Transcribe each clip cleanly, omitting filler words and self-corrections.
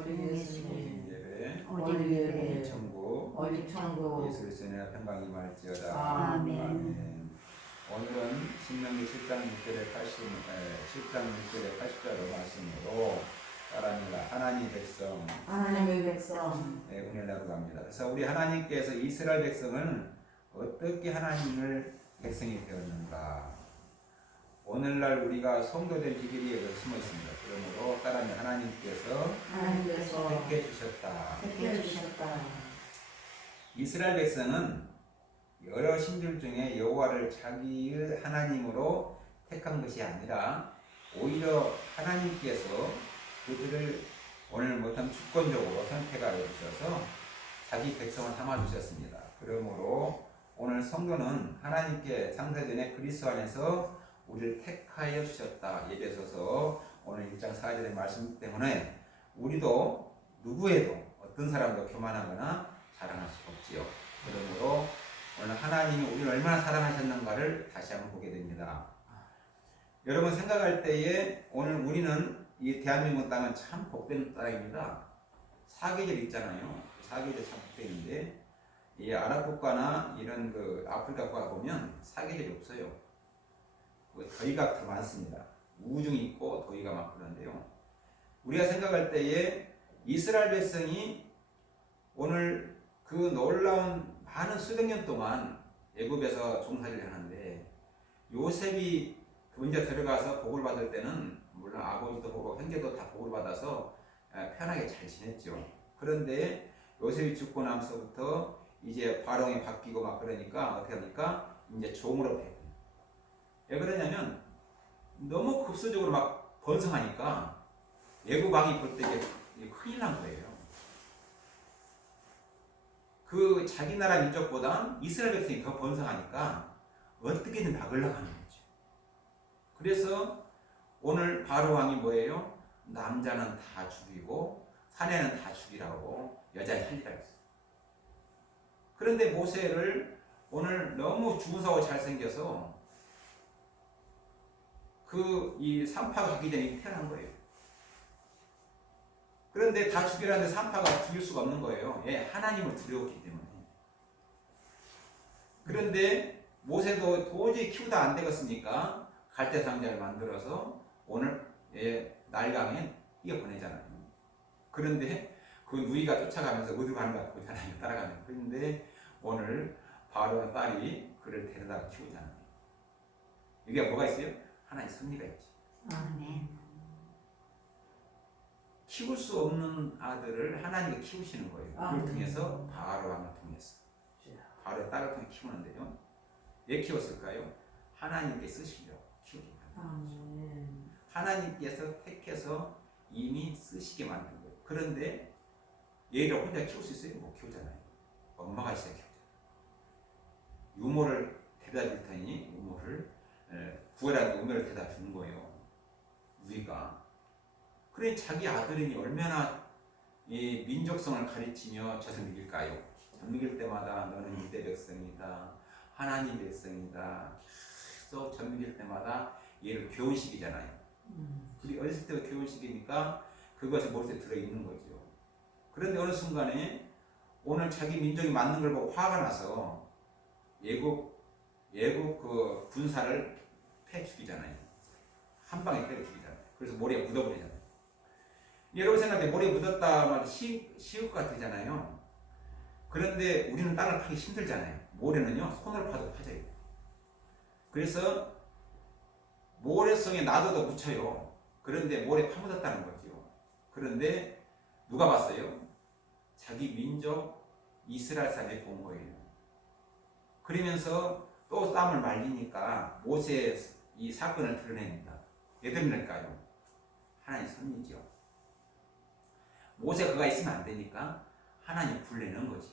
어린 예수님 예배 어린 예배 천국 천국 예수 그리스도의 평강이 임할지어다. 아멘. 오늘은 신명기 7장 6절에 80절의 말씀으로 따라합니다. 하나님의 백성 하나님의 백성 은혜를 나누갑니다. 그래서 우리 하나님께서 이스라엘 백성은 어떻게 하나님을 백성이 되었는가, 오늘날 우리가 성도된 비결이 여기 숨어 있습니다. 그러므로 따라하면 하나님께서 택해 주셨다. 이스라엘 백성은 여러 신들 중에 여호와를 자기의 하나님으로 택한 것이 아니라 오히려 하나님께서 그들을 오늘 못한 주권적으로 선택하여 주셔서 자기 백성을 삼아 주셨습니다. 그러므로 오늘 성도는 하나님께 창세전에 그리스도 안에서 우리를 택하여 주셨다. 에베소서 오늘 1장 4절의 말씀 때문에 우리도 누구에도 어떤 사람도 교만하거나 자랑할 수 없지요. 그러므로 오늘 하나님이 우리를 얼마나 사랑하셨는가를 다시 한번 보게 됩니다. 여러분 생각할 때에 오늘 우리는 이 대한민국 땅은 참 복된 땅입니다. 사계절 있잖아요. 사계절 참 복되는데 이 아랍 국가나 이런 그 아프리카 국가 보면 사계절이 없어요. 더위가 더 많습니다. 우중이 있고 더위가 막 그런데요. 우리가 생각할 때에 이스라엘 백성이 오늘 그 놀라운 많은 수백 년 동안 애굽에서 종살이를 하는데 요셉이 먼저 들어가서 복을 받을 때는 물론 아버지도 보고 형제도 다 복을 받아서 편하게 잘 지냈죠. 그런데 요셉이 죽고 나서부터 이제 바로왕이 바뀌고 막 그러니까 어떻게 합니까? 이제 종으로 배분. 왜 그러냐면 너무 급수적으로 막 번성하니까 애굽 왕이 볼 때 큰일 난 거예요. 그 자기 나라 민족보다 이스라엘 백성이 더 번성하니까 어떻게든 막으려고 하는 거죠. 그래서 오늘 바로 왕이 뭐예요? 남자는 다 죽이고 사내는 다 죽이라고 여자는 살리라고 했어요. 그런데 모세를 오늘 너무 중후하고 잘생겨서 이 산파가 가기 전에 태어난 거예요. 그런데 다 죽이라는데 산파가 죽일 수가 없는 거예요. 하나님을 두려웠기 때문에. 그런데 모세도 도저히 키우다 안 되겠으니까 갈대 상자를 만들어서 오늘 날강에 이어보내잖아요. 그런데 그 누이가 쫓아가면서 어디 가는가 보잖아요. 따라가면. 그런데 오늘 바로 딸이 그를 데려다 키우잖아요. 이게 뭐가 있어요? 하나의 섭리가 있지. 아멘. 키울 수 없는 아들을 하나님이 키우시는 거예요. 그걸 통해서 바로 왕을 통해서. 바로 딸을 통해 키우는데요. 왜 키웠을까요? 하나님께 쓰시려고 키우게 만든 거죠. 하나님께서 택해서 이미 쓰시게 만든 거예요. 그런데 얘를 혼자 키울 수 있어요? 못 키우잖아요. 엄마가 있어야 키우잖아요. 유모를 데려다 줄 테니 유모를 구하라는 우매를 데려다 주는 거예요. 우리가. 그래 자기 아들이니 얼마나 이 민족성을 가르치며 젖을 먹일까요? 젖 먹일 때마다 너는 유대 백성이다. 하나님 백성이다. 계속 젖 먹일 때마다 얘를 교훈시키잖아요. 그리고 어렸을 때부터 교훈시키니까 그것이 머릿속에 들어있는 거죠. 그런데 어느 순간에 오늘 자기 민족이 맞는 걸 보고 화가 나서 예국 그 군사를 패 죽이잖아요. 한 방에 때려 죽이잖아요. 그래서 모래에 묻어버리잖아요. 여러분 생각할 때 모래에 묻었다 말도 쉬울 것 같잖아요. 그런데 우리는 땅을 파기 힘들잖아요. 모래는요 손으로 파도 파져요. 그래서 모래성에 놔둬도 묻혀요. 그런데 모래 파묻었다는 거죠. 그런데 누가 봤어요? 자기 민족 이스라엘 사람이 본 거예요. 그러면서 또 땀을 말리니까 모세의 이 사건을 드러냅니다. 왜 드러낼까요? 하나님 섭리죠. 모세 그가 있으면 안 되니까 하나님 불러내는 거죠.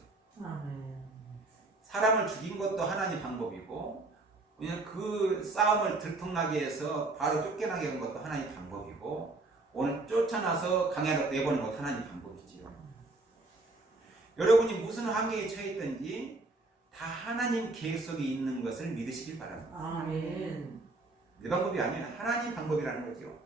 사람을 죽인 것도 하나님 방법이고 그냥 그 싸움을 들통나게 해서 바로 쫓겨나게 한 것도 하나님 방법이고 오늘 쫓아나서 강야로 내보는 것도 하나님 방법이지요. 여러분이 무슨 환경에 처해 있든지 다 하나님 계획 속에 있는 것을 믿으시길 바랍니다. 아멘. 내 방법이 아니에요. 하나님 방법이라는 거죠.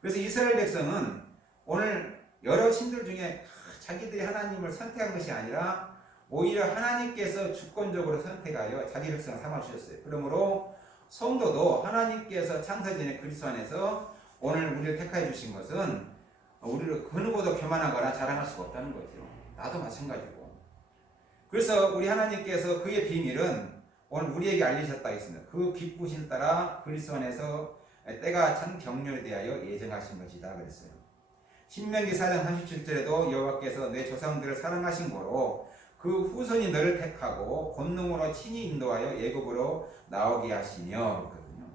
그래서 이스라엘 백성은 오늘 여러 신들 중에 자기들이 하나님을 선택한 것이 아니라 오히려 하나님께서 주권적으로 선택하여 자기 백성을 삼아주셨어요. 그러므로 성도도 하나님께서 창세전에 그리스도 안에서 오늘 우리를 택하여 주신 것은 우리를 그 누구도 교만하거나 자랑할 수가 없다는 거죠. 나도 마찬가지고. 그래서 우리 하나님께서 그의 비밀은 오늘 우리에게 알리셨다 했습니다. 그 기쁘신 따라 그리스도 안에서 때가 찬 경륜에 대하여 예정하신 것이다 그랬어요. 신명기 4장 37절에도 여호와께서 내 조상들을 사랑하신 거로 그 후손이 너를 택하고 권능으로 친히 인도하여 애굽으로 나오게 하시며 그랬거든요.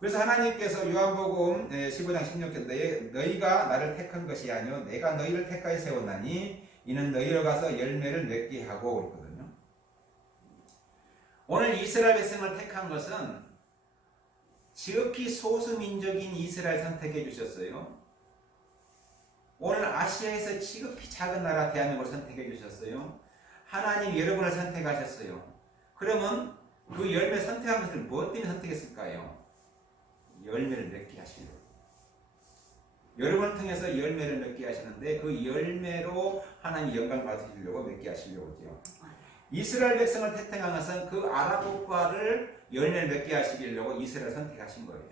그래서 하나님께서 요한복음 15장 16절 너희가 나를 택한 것이 아니요 내가 너희를 택하여 세웠나니 이는 너희로 가서 열매를 맺게 하고 그랬거든요. 오늘 이스라엘 백성을 택한 것은 지극히 소수민족인 이스라엘 선택해 주셨어요. 오늘 아시아에서 지극히 작은 나라 대한민국을 선택해 주셨어요. 하나님 여러분을 선택하셨어요. 그러면 그 열매 선택한 것을 무엇 때문에 선택했을까요? 열매를 맺게 하시려고. 여러분을 통해서 열매를 맺게 하시는데 그 열매로 하나님 영광 받으시려고 맺게 하시려고죠. 이스라엘 백성을 택한 것은 그 아랍 국가를 열매를 맺게 하시려고 이스라엘을 선택하신 거예요.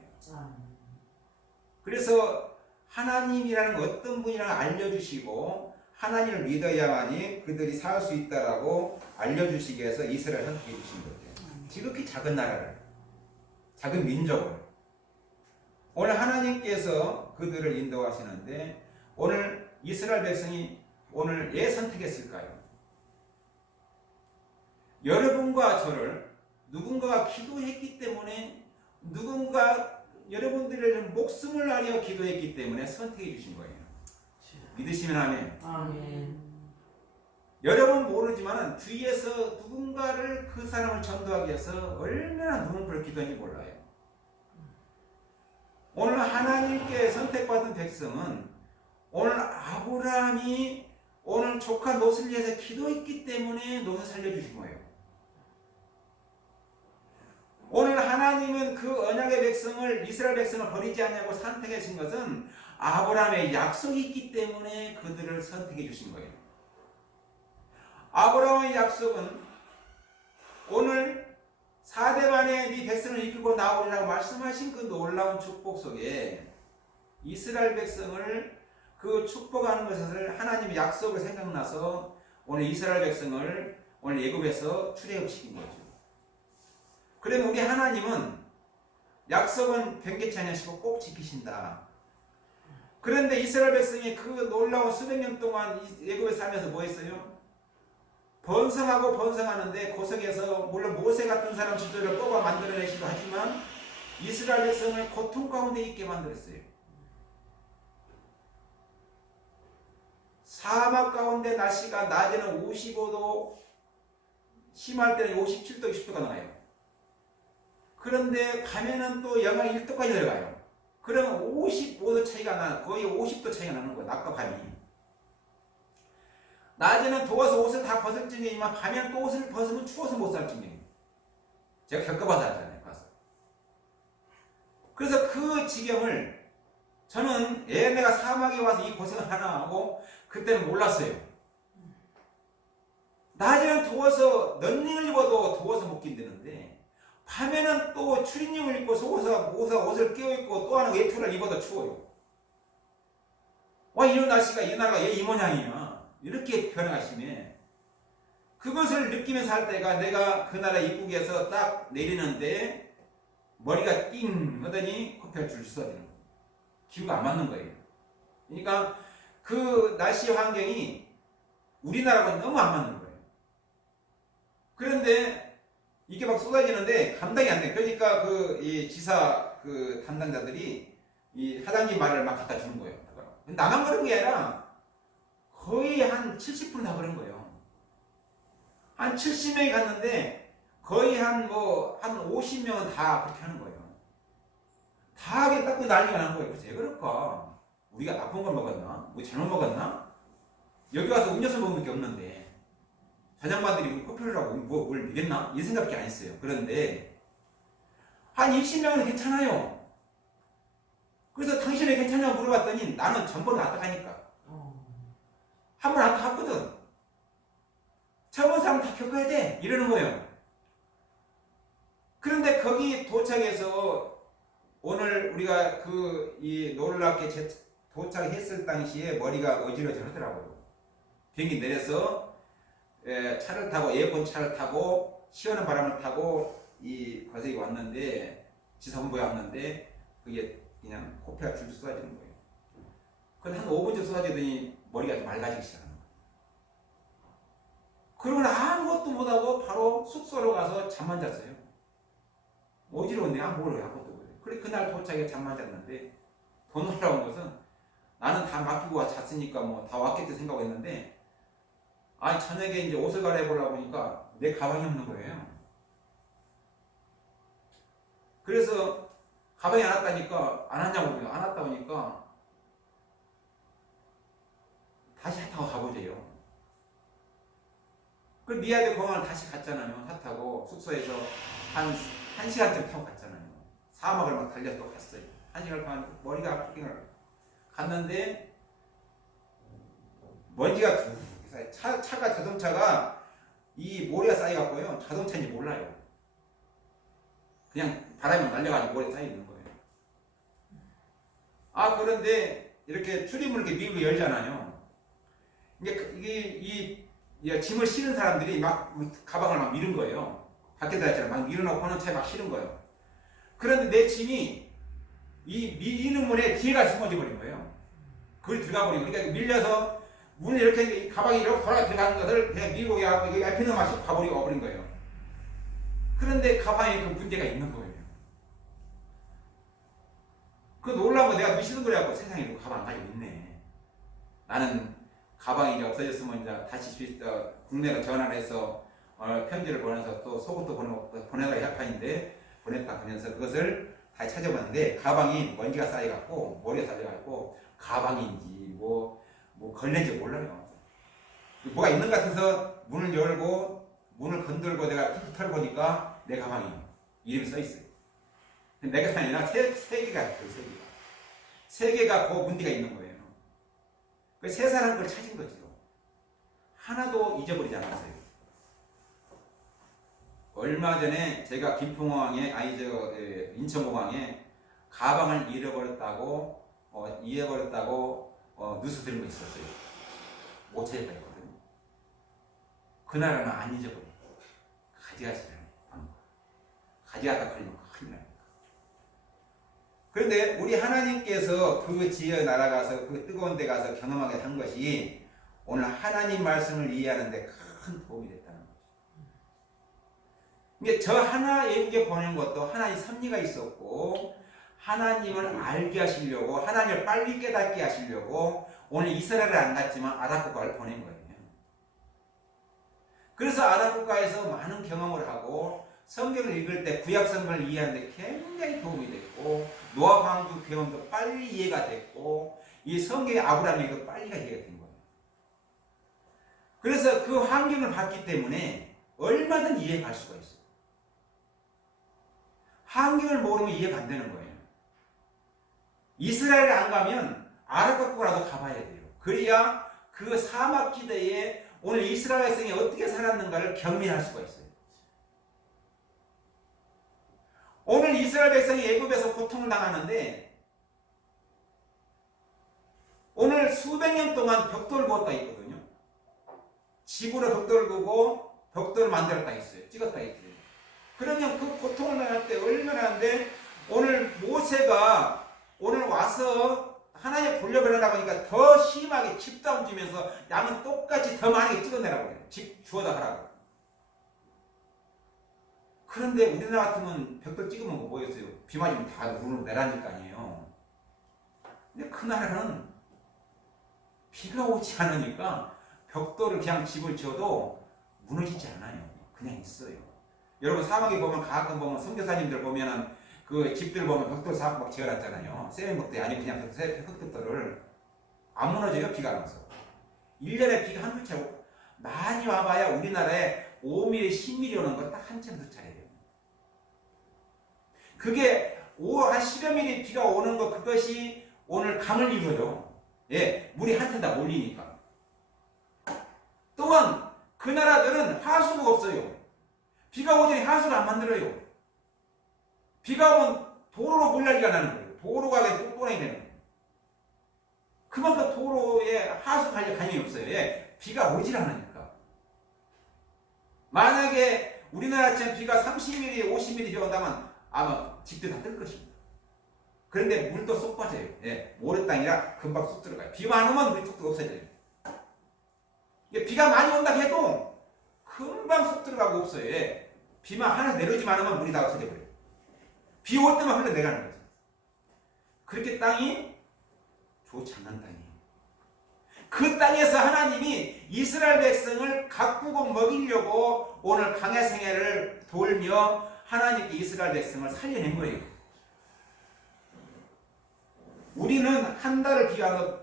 그래서 하나님이라는 어떤 분이라고 알려주시고 하나님을 믿어야만이 그들이 살 수 있다라고 알려주시기 위해서 이스라엘을 선택해 주신 거죠. 지극히 작은 나라를, 작은 민족을. 오늘 하나님께서 그들을 인도하시는데 오늘 이스라엘 백성이 오늘 왜 선택했을까요? 여러분과 저를 누군가가 기도했기 때문에 누군가 여러분들의 목숨을 아려 기도했기 때문에 선택해 주신 거예요. 믿으시면 아멘. 아멘. 여러분 모르지만 뒤에서 누군가를 그 사람을 전도하기 위해서 얼마나 눈물을 기도했는지 몰라요. 오늘 하나님께 선택받은 백성은 오늘 아브라함이 오늘 조카 롯을 위해서 기도했기 때문에 롯을 살려주신 거예요. 오늘 하나님은 그 언약의 백성을 이스라엘 백성을 버리지 않냐고 선택해 주신 것은 아브라함의 약속이 있기 때문에 그들을 선택해 주신 거예요. 아브라함의 약속은 오늘 4대 만에 네 백성을 이끌고 나오리라고 말씀하신 그 놀라운 축복 속에 이스라엘 백성을 그 축복하는 것을 하나님의 약속을 생각나서 오늘 이스라엘 백성을 오늘 애굽에서 출애굽시킨 거죠. 그러면 우리 하나님은 약속은 변개치 않으시고 꼭 지키신다. 그런데 이스라엘 백성이 그 놀라운 수백 년 동안 애굽에 살면서 뭐 했어요? 번성하고 번성하는데 그 속에서 물론 모세 같은 사람 지도를 뽑아 만들어내기도 하지만 이스라엘 백성을 고통 가운데 있게 만들었어요. 사막 가운데 날씨가 낮에는 55도, 심할 때는 57도, 60도가 나와요. 그런데 밤에는 또 영하 1도까지 내려가요. 그러면 55도 차이가 나, 거의 50도 차이가 나는 거예요. 낮과 밤이. 낮에는 더워서 옷을 다 벗을 정도이지만 밤에는 또 옷을 벗으면 추워서 못 살 정도예요. 제가 겪어봐서 알잖아요. 가서. 그래서 그 지경을 저는 내가 사막에 와서 이 고생을 하나 하고 그때는 몰랐어요. 낮에는 더워서 런닝을 입어도 더워서 못 견디는데 밤에는 또 추리닝을 입고 속옷에 옷을 끼워입고 또 하나 외투를 입어도 추워요. 와, 이런 날씨가 이 나라가 왜 이 모양이냐 이렇게 변화하시면 그것을 느끼면서 할 때가 내가 그 나라 입국에서 딱 내리는데 머리가 띵 하더니 코피가 줄 쏟아지는 거예요. 기후가 안 맞는 거예요. 그러니까 그 날씨 환경이 우리나라하고는 너무 안 맞는 거예요. 그런데 이게 막 쏟아지는데 감당이 안 돼. 그러니까 이 지사 그 담당자들이 이 사장님 말을 막 갖다 주는 거예요. 나만 그런 게 아니라 거의 한 70%다 그런 거예요. 한 70명이 갔는데 거의 한 50명은 다 그렇게 하는 거예요. 다 하게 닦고 난리가 난 거예요. 그래서 왜 그럴까? 우리가 나쁜 걸 먹었나? 뭐 잘못 먹었나? 여기 와서 음료수 먹은 게 없는데 사장반들이 우리 커피를 하고 뭘 믿겠나? 이 생각밖에 안 했어요. 그런데 한 20명은 괜찮아요. 그래서 당신이 괜찮냐고 물어봤더니 나는 전번 왔다 가니까. 한 번 왔다 갔거든. 저번 사람 다 겪어야 돼. 이러는 거예요. 그런데 거기 도착해서 오늘 우리가 이 놀랍게 도착했을 당시에 머리가 어지러지더라고요. 비행기 내려서 차를 타고 에어컨 차를 타고 시원한 바람을 타고 거기에 왔는데 지선부에 왔는데 그게 그냥 코피가 줄줄 쏟아지는 거예요. 그래서 한 5분째 쏟아지더니 머리가 좀 맑아지기 시작하는 거예요. 그러고 아무것도 못하고 바로 숙소로 가서 잠만 잤어요. 어지러운데 모르겠어요. 아무것도 못해요. 그래 그날 도착해 잠만 잤는데 더 놀라운 것은 나는 다 맡기고 잤으니까 뭐 다 왔겠지 생각했는데 저녁에 이제 옷을 갈아입으려고 보니까 내 가방이 없는 거예요. 그래서 가방이 안 왔다니까 안 왔냐고 그래요. 안 왔다 보니까 다시 차 타고 가보재요. 그 미야데 공항을 다시 갔잖아요. 차 타고 숙소에서 한 시간쯤 타고 갔잖아요. 사막을 막 달려서 또 갔어요. 1시간 동안 머리가 아프게 갔는데 먼지가 차가 자동차가 이 모래가 쌓여갖고요. 자동차인지 몰라요. 그냥 바람이 날려가지고 모래 쌓여 있는 거예요. 그런데 이렇게 출입문을 이렇게 밀고 열잖아요. 이게 짐을 실은 사람들이 막 가방을 막 밀은 거예요. 밖에다 했잖아요. 막 밀어놓고 하는 차에 막 실은 거예요. 그런데 내 짐이 이 밀리는 문에 뒤에가 숨어져 버린 거예요. 그걸 들어가 버리고 그러니까 밀려서 문을 이렇게 가방이 이렇게 돌아가 들어가는 것을 그냥 밀고 그냥 여기 앞에는 막 씩 가버리고 와버린 거예요. 그런데 가방에 그 문제가 있는 거예요. 그 놀라운 거 내가 미치는 거라고 세상에 가방 안 가지고 있네. 나는 가방이 이제 없어졌으면 이제 다시 국내로 전화를 해서 편지를 보내서 또 속옷도 보내다 협판인데 보냈다 하면서 그것을 다시 찾아봤는데 가방이 먼지가 쌓여갖고 머리가 쌓여갖고 가방인지 뭐 걸레인지 몰라요. 뭐가 있는 것 같아서 문을 열고 문을 건들고 내가 툭툭 털어보니까 내 가방이 이름이 써있어요. 내 가방이 아니라 세 개가 있어요. 세 개가 그 문제가 있는 거예요. 그 세 사람 걸 찾은 거죠. 하나도 잊어버리지 않았어요. 얼마 전에 제가 김포공항에 인천공항에 가방을 잃어버렸다고 뉴스 들은 거 있었어요. 못 찾았다 했거든요. 그날은 안 잊어버려요. 가져가시잖아요. 가져가다 걸리면 큰일 나요. 그런데 우리 하나님께서 그 지어 날아가서 그 뜨거운 데 가서 경험하게 한 것이 오늘 하나님 말씀을 이해하는 데 큰 도움이 됐다는 거죠. 이게 저 하나 외국에 보낸 것도 하나님 섭리가 있었고 하나님을 알게 하시려고 하나님을 빨리 깨닫게 하시려고 오늘 이스라엘을 안 갔지만 아랍 국가를 보낸 거예요. 그래서 아랍 국가에서 많은 경험을 하고 성경을 읽을 때 구약 성경을 이해하는 데 굉장히 도움이 됐고 노아 왕국 개헌도 빨리 이해가 됐고 이 성경의 아브라함에게도 빨리 이해가 된 거예요. 그래서 그 환경을 봤기 때문에 얼마든 이해할 수가 있어요. 환경을 모르면 이해가 안 되는 거예요. 이스라엘에 안 가면 아랍 국가라도 가봐야 돼요. 그래야 그 사막지대에 오늘 이스라엘 백성이 어떻게 살았는가를 경험할 수가 있어요. 오늘 이스라엘 백성이 애굽에서 고통을 당하는데 오늘 수백 년 동안 벽돌을 그었다 했거든요. 집으로 벽돌을 그고 벽돌을 만들었다 했어요. 찍었다 했어요. 그러면 그 고통을 당할 때 얼마나 하는데 오늘 모세가 오늘 와서 하나님 돌려보내라고 하니까 더 심하게 집다운 주면서 양은 똑같이 더 많이 찍어내라고 해요. 집 주워다 하라고. 그런데 우리나라 같으면 벽돌 찍으면 뭐였어요? 비 맞으면 다 눈으로 내라니까 아니에요. 근데 그 나라는 비가 오지 않으니까 벽돌을 그냥 집을 지어도 무너지지 않아요. 그냥 있어요. 여러분 사막에 보면 가끔 보면 선교사님들 보면은 그 집들 보면 벽돌 사막 막 지어놨잖아요. 세면벽돌이 아니고 그냥 벽돌을 안 무너져요. 비가 안 와서. 1년에 비가 한두 차례 많이 와봐야 우리나라에 5mm, 10mm 오는 거 딱 한 차례 두 차례예요. 그게 한 10여 미리 비가 오는 것, 그것이 오늘 강을 이루어요. 예, 물이 한테 다 몰리니까. 또한 그 나라들은 하수구가 없어요. 비가 오더니 하수를 안 만들어요. 비가 오면 도로로 물난리가 나는 거예요. 도로가 똥똥이 되는 거예요. 그만큼 도로에 하수 관리 관념이 없어요. 예, 비가 오질 않으니까. 만약에 우리나라처럼 비가 30mm, 50mm 비 온다면 아마 집들 다 뜰 것입니다. 그런데 물도 쏙 빠져요. 예, 모래 땅이라 금방 쏙 들어가요. 비만 오면 물이 뚝뚝 없어져요. 비가 많이 온다 해도 금방 쏙 들어가고 없어요. 예, 비만 하나 내려오지만 않으면 물이 다 없어져 버려요. 비 올 때만 흘러내려가는 거죠. 그렇게 땅이 좋지 않는 땅이에요. 그 땅에서 하나님이 이스라엘 백성을 가꾸고 먹이려고 오늘 광야 생애를 돌며 하나님께 이스라엘 백성을 살려낸 거예요. 우리는 한 달을 비워서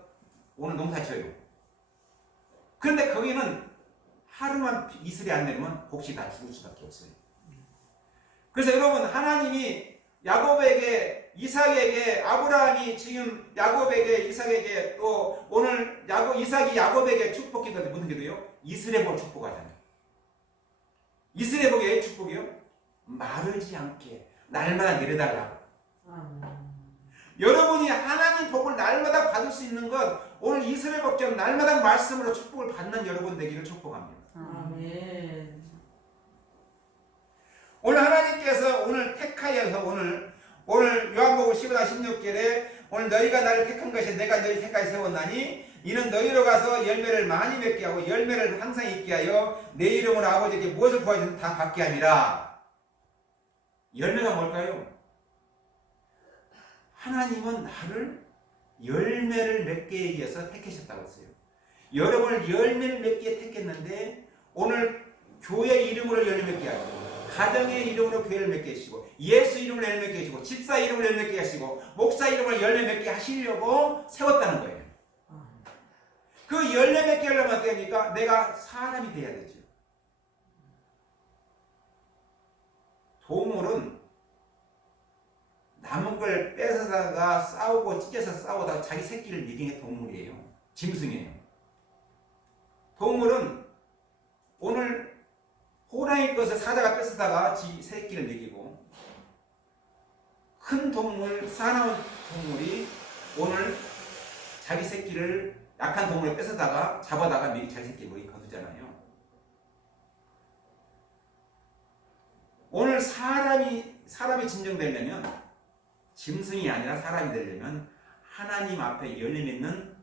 오늘 농사 지어요. 그런데 거기는 하루만 이슬이 안 내리면 곡식 다 죽을 수밖에 없어요. 그래서 여러분, 하나님이 야곱에게, 이삭에게, 아브라함이 지금 야곱에게, 이삭에게, 또 오늘 이삭이 야곱에게 축복 기도하는데 무슨 기도요? 이스라엘 복 축복하잖아요. 이스라엘 복의 축복이요? 마르지 않게 날마다 내려달라고. 여러분이 하나님 복을 날마다 받을 수 있는 것, 오늘 이스라엘 복처럼 날마다 말씀으로 축복을 받는 여러분 되기를 축복합니다. 아멘. 오늘 하나님께서 오늘 택하여서 오늘 요한복음 15장 16절에 오늘 너희가 나를 택한 것이 내가 너희 택하여 세웠나니 이는 너희로 가서 열매를 많이 맺게 하고 열매를 항상 있게 하여 내 이름으로 아버지께 무엇을 구하든지 다 받게 함이라. 열매가 뭘까요? 하나님은 나를 열매를 맺게 위해서 택하셨다고 했어요. 여러분을 열매를 맺기에 택했는데 오늘 교회 이름으로 열매 맺게 하시고 가정의 이름으로 교회를 맺게 하시고 예수 이름으로 열매 맺게 하시고 집사 이름으로 열매 맺게 하시고 목사 이름으로 열매 맺게 하시려고 세웠다는 거예요. 그 열매 맺게 하려면 어떻게 합니까? 내가 사람이 돼야 되죠. 동물은 남은 걸 뺏어다가 싸우고 찢어서 싸우다가 자기 새끼를 먹이는 게 동물이에요. 짐승이에요. 동물은 오늘 호랑이 것을 사자가 뺏어다가 지 새끼를 먹이고 큰 동물, 사나운 동물이 오늘 자기 새끼를 약한 동물을 뺏어다가 잡아다가 자기 새끼를 먹이 거두잖아요. 오늘 사람이 진정되려면 짐승이 아니라 사람이 되려면 하나님 앞에 열려 있는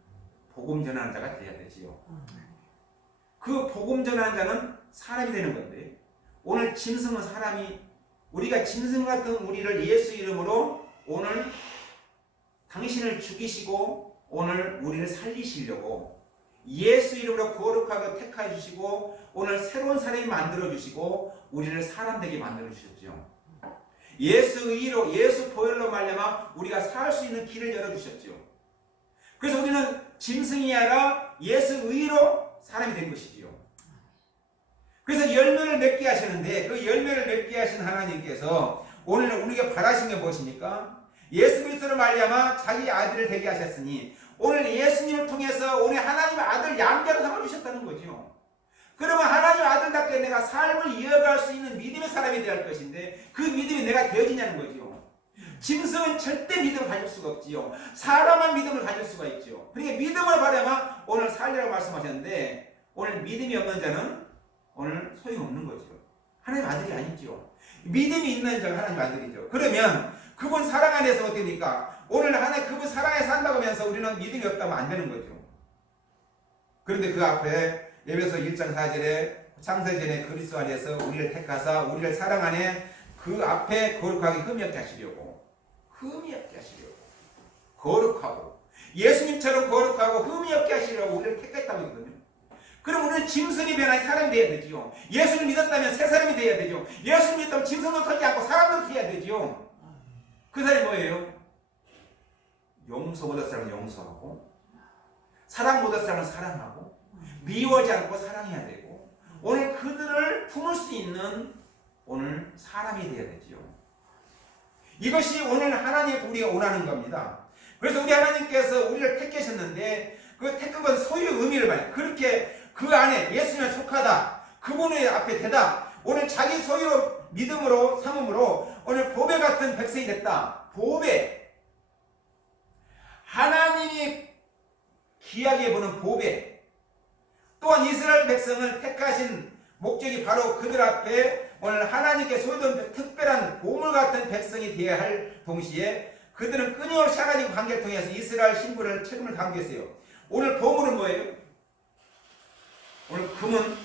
복음 전하는 자가 되어야 되지요. 그 복음 전하는 자는 사람이 되는 건데 오늘 짐승은 사람이 우리가 짐승 같은 우리를 예수 이름으로 오늘 당신을 죽이시고 오늘 우리를 살리시려고 예수 이름으로 거룩하게 택하여 주시고 오늘 새로운 사람이 만들어 주시고 우리를 사람 되게 만들어 주셨죠. 예수 의로 예수 보혈로 말미암아 우리가 살 수 있는 길을 열어 주셨죠. 그래서 우리는 짐승이 아니라 예수 의로 사람이 된 것이지요. 그래서 열매를 맺게 하시는데 그 열매를 맺게 하신 하나님께서 오늘 우리가 바라신 게 무엇입니까? 예수 그리스도를 말미암아 자기 아들을 되게 하셨으니 오늘 예수님을 통해서 오늘 하나님의 아들 양자로 삼아주셨다는 거죠. 그러면 하나님의 아들답게 내가 삶을 이어갈 수 있는 믿음의 사람이 되어야 할 것인데 그 믿음이 내가 되어지냐는 거죠. 짐승은 절대 믿음을 가질 수가 없지요. 사람만 믿음을 가질 수가 있죠. 그러니까 믿음을 바라면 오늘 살리라고 말씀하셨는데 오늘 믿음이 없는 자는 오늘 소용없는 거죠. 하나님 아들이 아니죠. 믿음이 있는 자가 하나님 아들이죠. 그러면 그분 사랑 안에서 어떻습니까? 오늘 하나님 그분 사랑 안에서 산다고 하면서 우리는 믿음이 없다면 안 되는 거죠. 그런데 그 앞에 에베소 1장 4절에 창세전에 그리스도 안에서 우리를 택하사 우리를 사랑 안에 그 앞에 거룩하게 흠이 없게 하시려고 거룩하고 예수님처럼 거룩하고 흠이 없게 하시려고 우리를 택했다고 했거든요. 그럼 우리는 짐승이 변한 사람이 되어야 되죠. 예수를 믿었다면 새 사람이 되어야 되죠. 예수를 믿었다면 짐승도 털지 않고 사람도 되어야 되죠. 그 사람이 뭐예요? 용서 못할 사람은 용서하고 사랑 못할 사람은 사랑하고 미워하지 않고 사랑해야 되고 오늘 그들을 품을 수 있는 오늘 사람이 되어야 되죠. 이것이 오늘 하나님 우리가 원하는 겁니다. 그래서 우리 하나님께서 우리를 택하셨는데 그 택한 건 소유 의미를 봐요. 그렇게 그 안에 예수님에 속하다. 그분의 앞에 대다. 오늘 자기 소유로 믿음으로 삼음으로 오늘 보배 같은 백성이 됐다. 보배. 하나님이 귀하게 보는 보배. 또한 이스라엘 백성을 택하신 목적이 바로 그들 앞에 오늘 하나님께 소유된 특별한 보물 같은 백성이 되어야 할 동시에 그들은 끊임없이 하나님 관계를 통해서 이스라엘 신분을 책임을 감겼어요. 오늘 보물은 뭐예요? 오늘 금은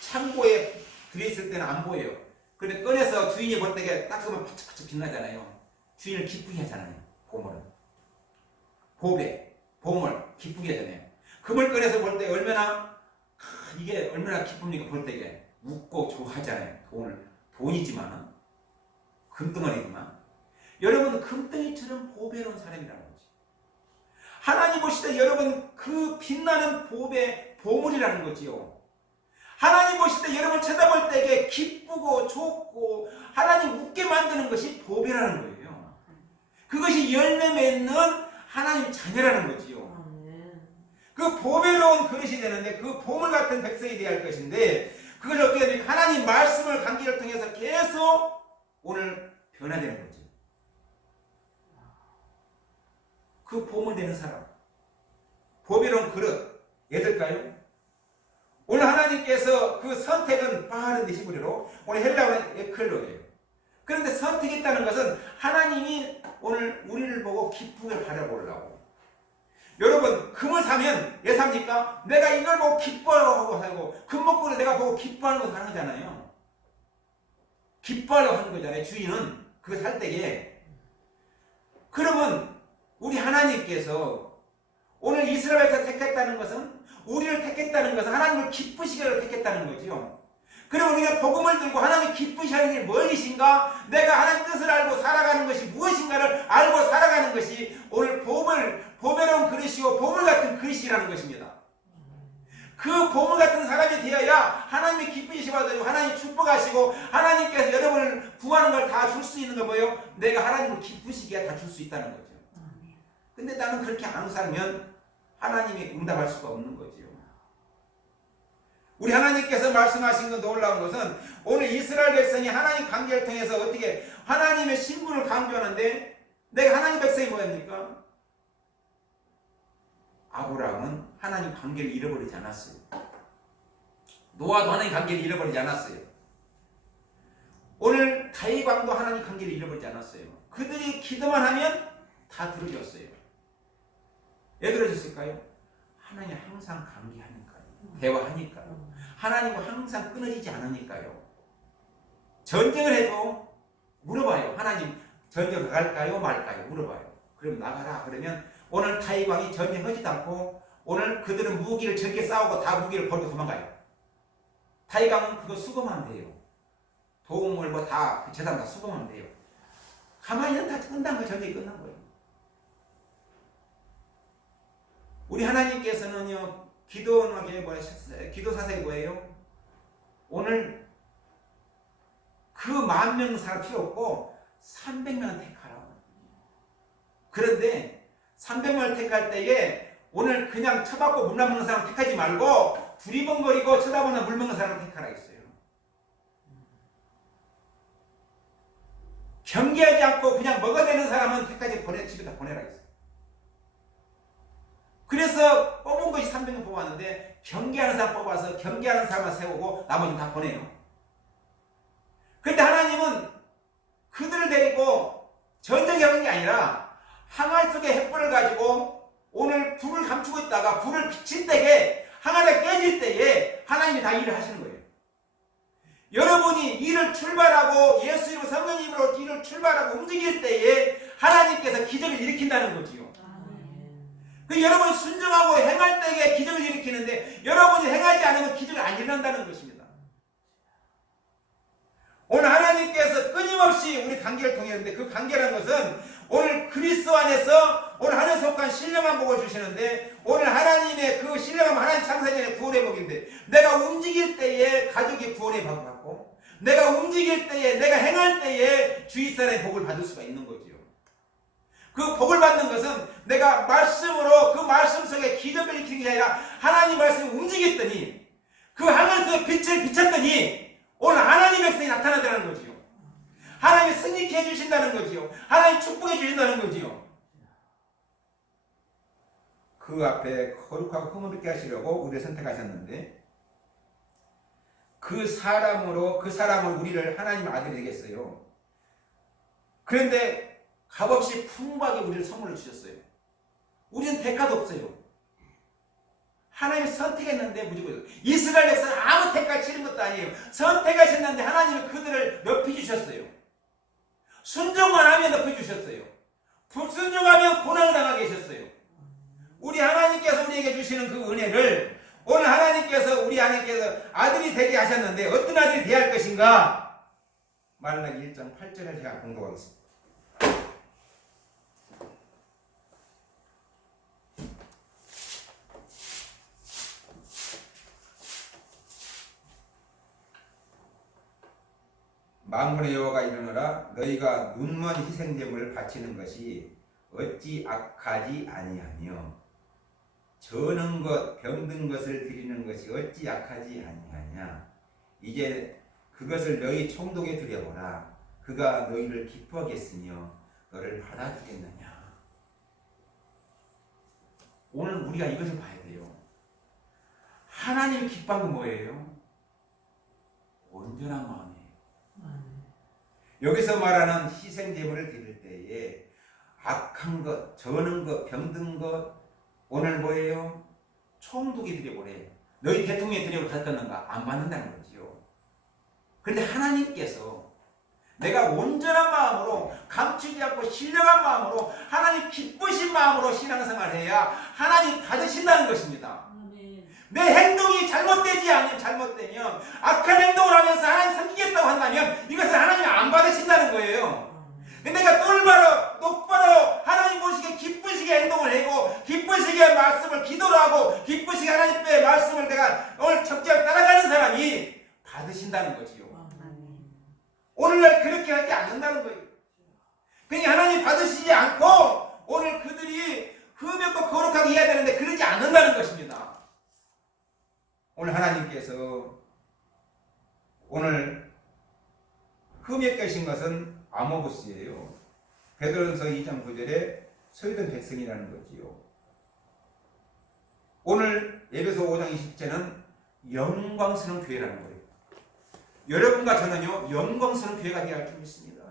창고에 들어있을 때는 안 보여요. 그런데 꺼내서 주인이 볼 때에 딱 보면 반짝반짝 빛나잖아요. 주인을 기쁘게 하잖아요. 보물은. 보배, 보물, 기쁘게 하잖아요. 금을 꺼내서 볼 때 얼마나 이게 얼마나 기쁩니까? 볼 때에 웃고 좋아하잖아요. 돈이지만 금덩어리지만 여러분 금덩이처럼 보배로운 사람이라는 거지. 하나님 보실 때 여러분 그 빛나는 보배 보물이라는 거지요. 하나님 보실 때 여러분 쳐다볼 때에 기쁘고 좋고 하나님 웃게 만드는 것이 보배라는 거예요. 그것이 열매 맺는 하나님 자녀라는 거지요. 그 보배로운 그릇이 되는데 그 보물 같은 백성이 되어야 할 것인데 그걸 어떻게 됩니까? 하나님 말씀을 관계를 통해서 계속 오늘 변화되는 거지. 그 보물 되는 사람. 보배로운 그릇. 얘들까요? 오늘 하나님께서 그 선택은 빠른 히브리어로 오늘 헬라어는 에클로예요. 그런데 선택했다는 것은 하나님이 오늘 우리를 보고 기쁘게 바라보려고. 여러분 금을 사면 왜 삽니까? 내가 이걸 보고 기뻐하고 사고 금목걸이를 내가 보고 기뻐하는 거 사는 거잖아요. 기뻐하려고 하는 거잖아요. 주인은 그거 살 때에. 그러면 우리 하나님께서 오늘 이스라엘에서 택했다는 것은 우리를 택했다는 것은 하나님을 기쁘시게 하려 택했다는 거지요. 그러면 우리가 복음을 들고 하나님 기쁘시는 게 무엇인가? 내가 하나님 뜻을 알고 살아가는 것이 무엇인가를 알고 살아가는 것이 오늘 보배로운 그릇이고 보물 같은 그릇이라는 것입니다. 그 보물 같은 사람이 되어야 하나님이 기쁘시고 하나님 축복하시고 하나님께서 여러분을 구하는 걸 다 줄 수 있는 거 뭐예요? 내가 하나님을 기쁘시게 다 줄 수 있다는 거죠. 근데 나는 그렇게 안 살면 하나님이 응답할 수가 없는 거지요. 우리 하나님께서 말씀하신 건 놀라운 것은 오늘 이스라엘 백성이 하나님 관계를 통해서 어떻게 하나님의 신분을 강조하는데 내가 하나님 백성이 뭐입니까? 아브라함은 하나님 관계를 잃어버리지 않았어요. 노아도 하나님 관계를 잃어버리지 않았어요. 오늘 다윗 왕도 하나님 관계를 잃어버리지 않았어요. 그들이 기도만 하면 다 들어줬어요. 왜 들어줬을까요? 하나님 항상 관계하니까요. 대화하니까요. 하나님과 항상 끊어지지 않으니까요. 전쟁을 해도 물어봐요. 하나님 전쟁 갈까요 말까요? 물어봐요. 그럼 나가라. 그러면 오늘 다윗 왕이 전쟁하지도 않고 오늘 그들은 무기를 적게 싸우고 다 무기를 버리고 도망가요. 다윗 왕은 그거 수금하면 돼요. 도움을 뭐 다 재산 다 수금하면 돼요. 가만히는 다 끝난 거예요. 전쟁이 끝난 거예요. 우리 하나님께서는요 기도하게 뭐 하셨어요? 기도 사색이 뭐예요? 오늘 그 10,000명 사람 필요 없고 300명 택하라. 그런데 300명을 택할 때에 오늘 그냥 쳐받고 물 먹는 사람 택하지 말고 두리번거리고 쳐다보는 물 먹는 사람을 택하라 했어요. 경계하지 않고 그냥 먹어대는 사람은 택하지 집에다 보내라 했어요. 그래서 뽑은 것이 300명 뽑았는데 경계하는 사람 뽑아서 경계하는 사람만 세우고 나머지는 다 보내요. 그런데 하나님은 그들을 데리고 전쟁에 하는 게 아니라 항아리 속에 횃불을 가지고 오늘 불을 감추고 있다가 불을 비칠 때에 항아리가 깨질 때에 하나님이 다 일을 하시는 거예요. 여러분이 일을 출발하고 예수 이름 성령님으로 일을 출발하고 움직일 때에 하나님께서 기적을 일으킨다는 거지요. 그 여러분이 순종하고 행할 때에 기적을 일으키는데 여러분이 행하지 않으면 기적을 안 일어난다는 것입니다. 오늘 하나님께서 끊임없이 우리 관계를 통했는데 그 관계라는 것은 오늘 그리스도 안에서 오늘 하나님 속한 신령한 복을 주시는데 오늘 하나님의 그 신령한 하나님 창세전의 구원의 복인데 내가 움직일 때에 가족이 구원의 복을 받고 내가 움직일 때에, 내가 행할 때에 주위 사람의 복을 받을 수가 있는 거지요. 그 복을 받는 것은 내가 말씀으로 그 말씀 속에 기적을 일으키는 게 아니라 하나님 말씀이 움직였더니 그 하늘 속에 빛을 비쳤더니 오늘 하나님 백성이 나타나더라는 거지요. 하나님이 승리케 해주신다는 거지요. 하나님 축복해 주신다는 거지요. 그 앞에 거룩하고 흐뭇게 하시려고 우리를 선택하셨는데 그 사람을 우리를 하나님 아들이 되게 했어요. 그런데 값없이 풍부하게 우리를 선물로 주셨어요. 우리는 대가도 없어요. 하나님이 선택했는데 무조건 이스라엘 백성은 아무 대가 치른 것도 아니에요. 선택하셨는데 하나님이 그들을 높여주셨어요. 순종만 하면 높여주셨어요. 불순종하면 고난을 당하게 하셨어요. 우리 하나님께서 우리에게 주시는 그 은혜를 오늘 하나님께서 아들이 되게 하셨는데 어떤 아들이 되어야 할 것인가? 말라기 1장 8절을 제가 공독하겠습니다. 만군의 여호와가 이르노라 너희가 눈먼 희생제물을 바치는 것이 어찌 악하지 아니하며 저는 것 병든 것을 드리는 것이 어찌 악하지 아니하냐. 이제 그것을 너희 총독에 드려보라. 그가 너희를 기뻐하겠으며 너를 받아주겠느냐. 오늘 우리가 이것을 봐야 돼요. 하나님이 기뻐한 건 뭐예요? 온전한 마음이에요. 여기서 말하는 희생제물을 드릴 때에 악한 것, 저는 것, 병든 것 오늘 뭐예요? 총독이 드려보래. 너희 대통령이 드려고 받았는가? 안 받는다는 거지요. 그런데 하나님께서 내가 온전한 마음으로 감추지 않고 신령한 마음으로 하나님 기쁘신 마음으로 신앙생활을 해야 하나님 받으신다는 것입니다. 내 행동이 잘못되지 않으면 잘못되면 악한 행동을 하면서 하나님 섬기겠다고 한다면 이것을 하나님이 안 받으신다는 거예요. 내가 똑바로 하나님 보시기에 기쁘시게 행동을 하고 기쁘시게 말씀을 기도를 하고 기쁘시게 하나님의 말씀을 내가 오늘 적절히 따라가는 사람이 받으신다는 거지요. 오늘날 그렇게 하지 않는다는 거예요. 그러니까 하나님 받으시지 않고 오늘 그들이 흠없고 거룩하게 해야 되는데 그러지 않는다는 것입니다. 오늘 하나님께서 오늘 흠없게 하신 것은 아모고스예요. 베드로전서 2장 9절에 소유된 백성이라는 거지요. 오늘 에베소 5장 20절은 영광스러운 교회라는 거예요. 여러분과 저는요 영광스러운 교회가 되어야 할 줄 믿습니다.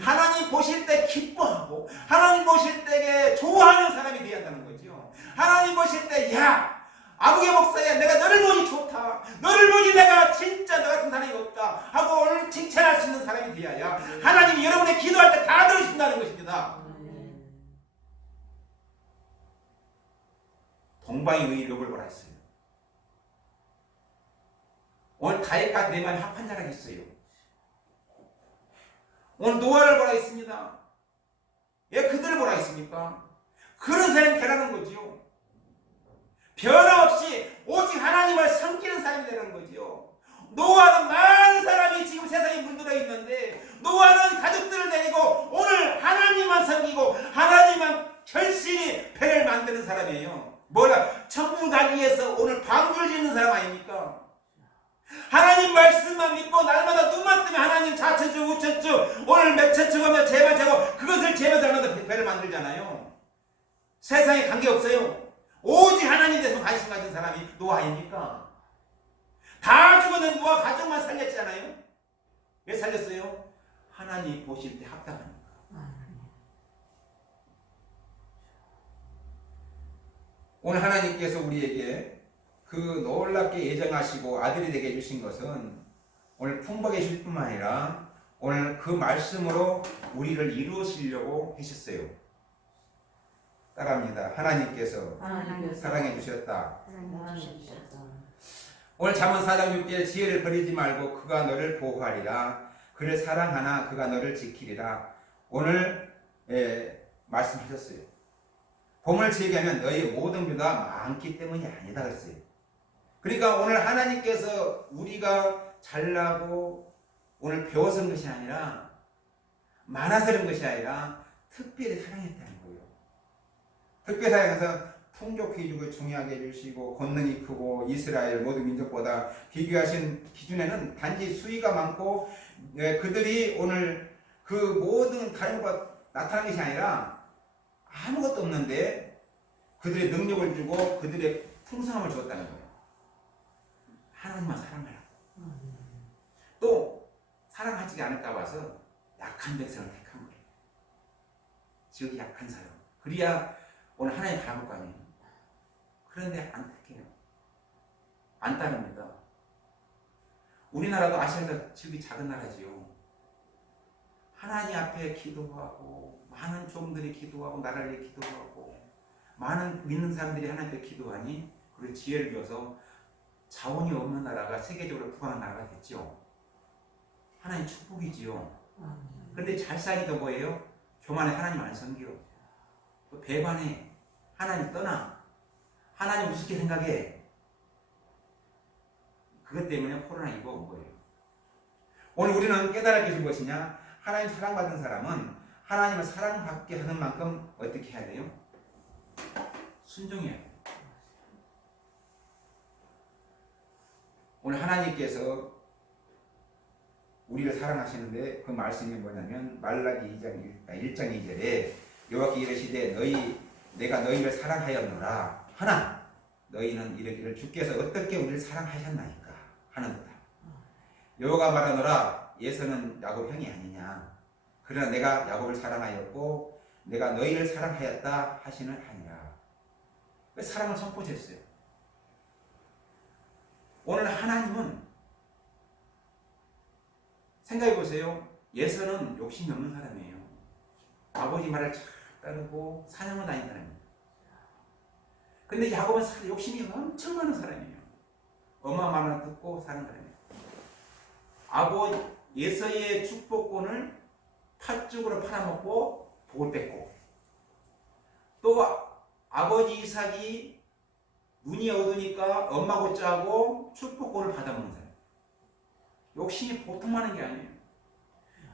하나님 보실 때 기뻐하고 하나님 보실 때 좋아하는 사람이 되어야 한다는 거죠. 하나님 보실 때 야 아무개 목사야 내가 너를 보니 좋다. 너를 보니 내가 진짜 너 같은 사람이 없다 하고 오늘 칭찬할 수 있는 사람이 되어야 하나님이 여러분의 기도할 때 다 들으신다는 것입니다. 동방의 의력을 보라 했어요. 오늘 다윗과 내만 합한 자락이 있어요. 오늘 노아를 보라 했습니다. 왜 그들을 보라 했습니까? 그런 사람이 되라는 거지요. 변함없이 오직 하나님을 섬기는 사람이 되는 거지요. 노아는 많은 사람이 지금 세상에 물들어 있는데 노아는 가족들을 데리고 오늘 하나님만 섬기고 하나님만 결실히 배를 만드는 사람이에요. 뭐라? 천국 가기 위해서 오늘 방주를 짓는 사람 아닙니까? 하나님 말씀만 믿고 날마다 눈만 뜨면 하나님 좌천주 우천주 오늘 몇 천주 하면 재만 재고 그것을 재면서 날마다 배를 만들잖아요. 세상에 관계없어요. 오직 하나님 대해서 관심 가진 사람이 노아 아닙니까? 다 죽었는 노아 가족만 살렸잖아요. 왜 살렸어요? 하나님 보실 때 합당하니까. 오늘 하나님께서 우리에게 그 놀랍게 예정하시고 아들이 되게 해주신 것은 오늘 풍부하게 해주실 뿐만 아니라 오늘 그 말씀으로 우리를 이루시려고 하셨어요. 따라합니다. 하나님께서 사랑해 주셨다. 오늘 잠언 4장 6절에 지혜를 버리지 말고 그가 너를 보호하리라. 그를 사랑하나 그가 너를 지키리라. 오늘 말씀하셨어요. 봄을 지으려면 너희 모든 뷰가 많기 때문이 아니다 그랬어요. 그러니까 오늘 하나님께서 우리가 잘나고 오늘 배워서 그런 것이 아니라 많아서 그런 것이 아니라 특별히 사랑했다는 거예요. 특별히 사랑해서 풍족해 주고 중요하게 해주시고 권능이 크고 이스라엘 모든 민족보다 비교하신 기준에는 단지 수위가 많고 그들이 오늘 그 모든 다른 것과 나타난 것이 아니라 아무것도 없는데 그들의 능력을 주고 그들의 풍성함을 주었다는 거예요. 하나님만 사랑하라고. 또 사랑하지 않을까 봐서 약한 백성을 택한 거예요. 지극히 약한 사람. 그래야 오늘 하나님 바라볼 거 아니에요. 그런데 안 택해요. 안 따릅니다. 우리나라도 아시아에서 지극히 작은 나라지요. 하나님 앞에 기도하고 많은 종들이 기도하고 나라를 위해 기도하고 많은 믿는 사람들이 하나님 앞에 기도하니 그리고 지혜를 줘서 자원이 없는 나라가 세계적으로 부강한 나라가 됐죠. 하나님 축복이지요. 그런데 잘 사니까 뭐예요? 교만해. 하나님 안 섬겨. 또 배반해. 하나님 떠나. 하나님 우습게 생각해. 그것 때문에 코로나19가 온 거예요. 오늘 우리는 깨달을 것이 무엇이냐? 하나님 사랑받은 사람은 하나님을 사랑받게 하는 만큼 어떻게 해야 돼요? 순종해야 돼요. 오늘 하나님께서 우리를 사랑하시는데 그 말씀이 뭐냐면 말라기 1장 2절에 여호와께 이르시되 내가 너희를 사랑하였노라 하나 너희는 이르기를 주께서 어떻게 우리를 사랑하셨나이까 하는 거다. 여호와가 말하노라 예서는 야곱 형이 아니냐 그러나 내가 야곱을 사랑하였고 내가 너희를 사랑하였다 하시는 아니라 사랑을 선포했어요. 오늘 하나님은 생각해 보세요. 예서는 욕심이 없는 사람이에요. 아버지 말을 잘 따르고 사냥을 다닌 사람이에요. 근데 야곱은 욕심이 엄청 많은 사람이에요. 엄마 말만 듣고 사는 사람이에요. 예서의 축복권을 팥죽으로 팔아먹고 복을 뺏고 또 아버지 이삭이 눈이 어두니까 엄마 곧자고 축복권을 받아먹는 사람. 욕심이 보통 많은 게 아니에요.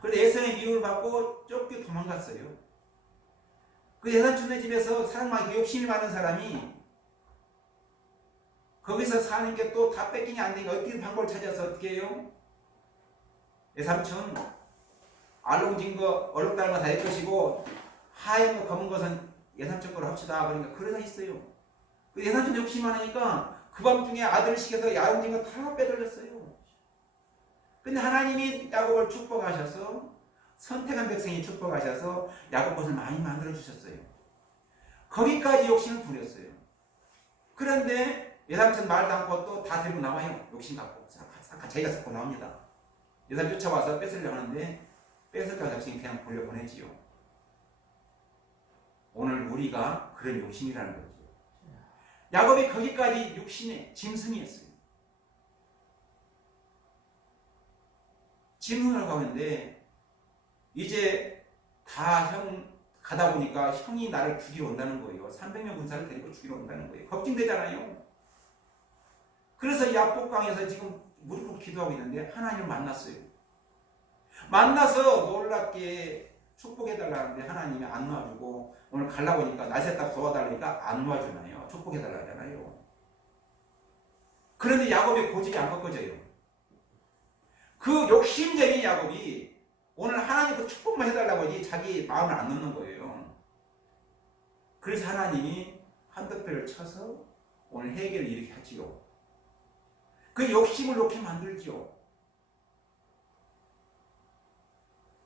그런데 에사의 미움을 받고 쫓겨 도망갔어요. 그 예산촌의 집에서 사랑하기 욕심이 많은 사람이 거기서 사는 게 또 다 뺏기니 안 되니까 어떻게 방법을 찾아서 어떻게 해요? 예삼촌 알롱진 거 얼룩다른 거 다 내 것이고 하얀 거 검은 것은 예삼촌 거로 합시다. 그러니까 그러다 있어요. 그 예삼촌 욕심이 많으니까 그 밤중에 아들을 시켜서 야롱진 거 다 빼돌렸어요. 근데 하나님이 야곱을 축복하셔서 선택한 백성이 축복하셔서 야곱 것을 많이 만들어 주셨어요. 거기까지 욕심을 부렸어요. 그런데 예삼촌 말도 않고 또 다 들고 나와요. 욕심 갖고 자기가 잡고 나옵니다. 예삼 쫓아와서 뺏으려고 하는데 뺏을까 잡으니 그냥 돌려보내지요. 오늘 우리가 그런 욕심이라는 거죠. 야곱이 거기까지 욕심에 짐승이었어요. 짐승을 가는데 이제 다 가다 보니까 형이 나를 죽이러 온다는 거예요. 300명 군사를 데리고 죽이러 온다는 거예요. 걱정되잖아요. 그래서 야복강에서 지금 무릎 꿇고 기도하고 있는데 하나님을 만났어요. 만나서 놀랍게 축복해달라는데 하나님이 안 놔주고 오늘 가려고 하니까 낮에 딱 도와달라니까 안 놔주나요? 축복해달라 하잖아요. 그런데 야곱의 고집이 안 꺾어져요. 그 욕심쟁이 야곱이 오늘 하나님 그 축복만 해달라고 하지 자기 마음을 안 넣는 거예요. 그래서 하나님이 한턱배를 쳐서 오늘 해결을 이렇게 하지요. 그 욕심을 놓게 만들지요.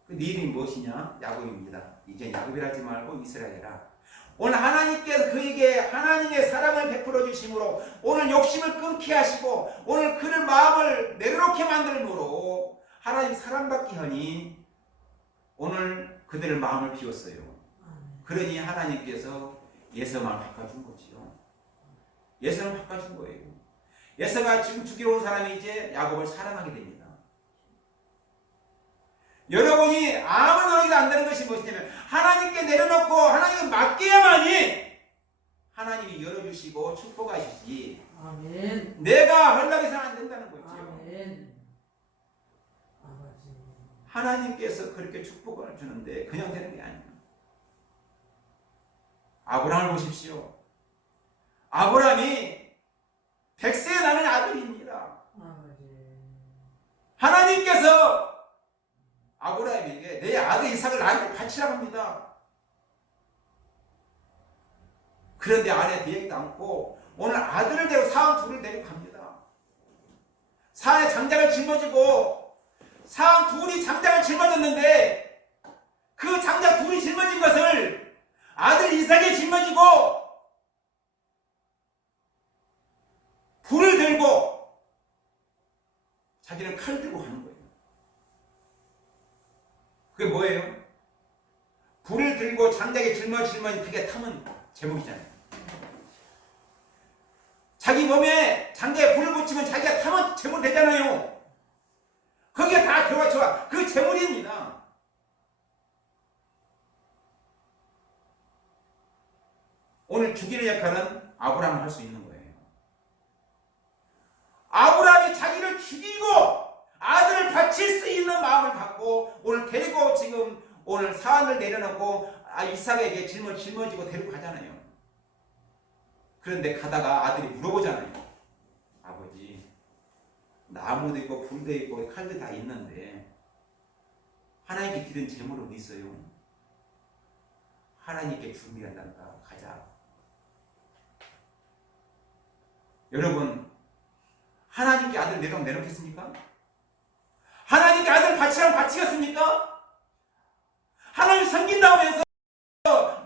그 네 이름이 무엇이냐? 야곱입니다. 이제 야곱이라지 말고 이스라엘이라. 오늘 하나님께서 그에게 하나님의 사랑을 베풀어 주심으로 오늘 욕심을 끊게 하시고 오늘 그를 마음을 내려놓게 만들므로 하나님 사랑받게 하니 오늘 그들의 마음을 비웠어요. 그러니 하나님께서 예서만 바꿔준 거지요. 예서는 바꿔준 거예요. 예서가 지금 죽이러 온 사람이 이제 야곱을 사랑하게 됩니다. 여러분이 아무 노력도 안 되는 것이 무엇이냐면 하나님께 내려놓고 하나님께 맡겨야만이 하나님이 열어주시고 축복하시지. 아멘. 내가 하려고 해서는 안 된다는 거죠. 아멘. 아버지. 하나님께서 그렇게 축복을 주는데 그냥 되는 게 아니에요. 아브라함을 보십시오. 아브라함이 100세에 나는 아들입니다. 하나님께서 아브라함에게 내 아들 이삭을 나에게 바치라고 합니다. 그런데 아내 되지도 않고 오늘 아들을 데리고 사람 둘을 데리고 갑니다. 산에 장작을 짊어지고 사람 둘이 장작을 짊어졌는데 그 장작 둘이 짊어진 것을 아들 이삭이 짊어지고 불을 들고 자기는 칼을 들고 가는 거예요. 그게 뭐예요? 불을 들고 장작에 짊어진 그게 타면 제목이잖아요. 자기 몸에 장작에 불을 붙이면 자기가 타면 제목 되잖아요. 거기에 다 들어와 그 제물입니다. 오늘 죽이는 역할은 아브라함을 할 수 있는 거예요. 아브라함이 자기를 죽이고 아들을 바칠 수 있는 마음을 갖고 오늘 데리고 지금 오늘 사안을 내려놓고 이삭에게 짊어지고 데리고 가잖아요. 그런데 가다가 아들이 물어보잖아요. 아버지, 나무도 있고 불도 있고 칼도 다 있는데 하나님께 기른 제물은 어디 있어요? 하나님께 준비한단다. 가자. 여러분, 하나님께 아들 내놓겠습니까? 하나님께 아들 바치라면 바치겠습니까? 하나님 섬긴다고 해서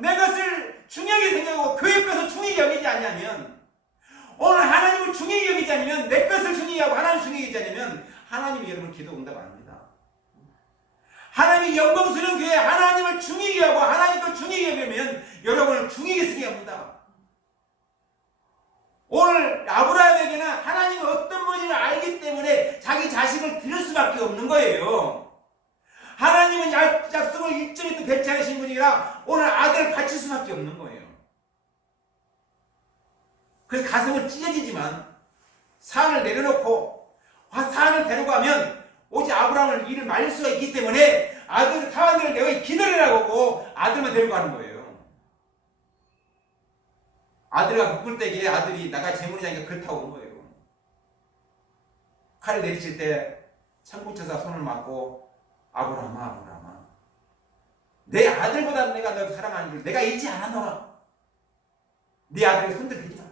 내 것을 중요하게 생각하고 교회 것을 중요히 여기지 않냐면, 오늘 하나님을 중요히 여기지 않으면, 내 것을 중요히 하고 하나님을 중요히 여기지 않으면 하나님이 여러분 기도 응답 안 합니다. 하나님이 영광스러운 교회에 하나님을 중요히 하고 하나님 걸 중요히 여기면 여러분을 중요히 쓰게 합니다. 오늘 아브라함에게는 하나님이 어떤 분인지 알기 때문에 자기 자식을 드릴 수밖에 없는 거예요. 하나님은 약속을 일정히 배치하신 분이라 오늘 아들을 바칠 수밖에 없는 거예요. 그래서 가슴은 찢어지지만 사안을 내려놓고 사안을 데려가면 오직 아브라함을 일을 말릴 수가 있기 때문에 아들 사안들을 내가 기다리라고 하고 아들만 데리고 가는 거예요. 아들과 묶을 때기에 아들이 나가 재물이냐니까 그렇다고 온 거예요. 칼을 내리칠 때 천국천사 손을 맞고 아브라함아 내 아들보다 내가 널 사랑하는 줄 내가 잊지 않았노라. 네 아들에게 손들 대지 마.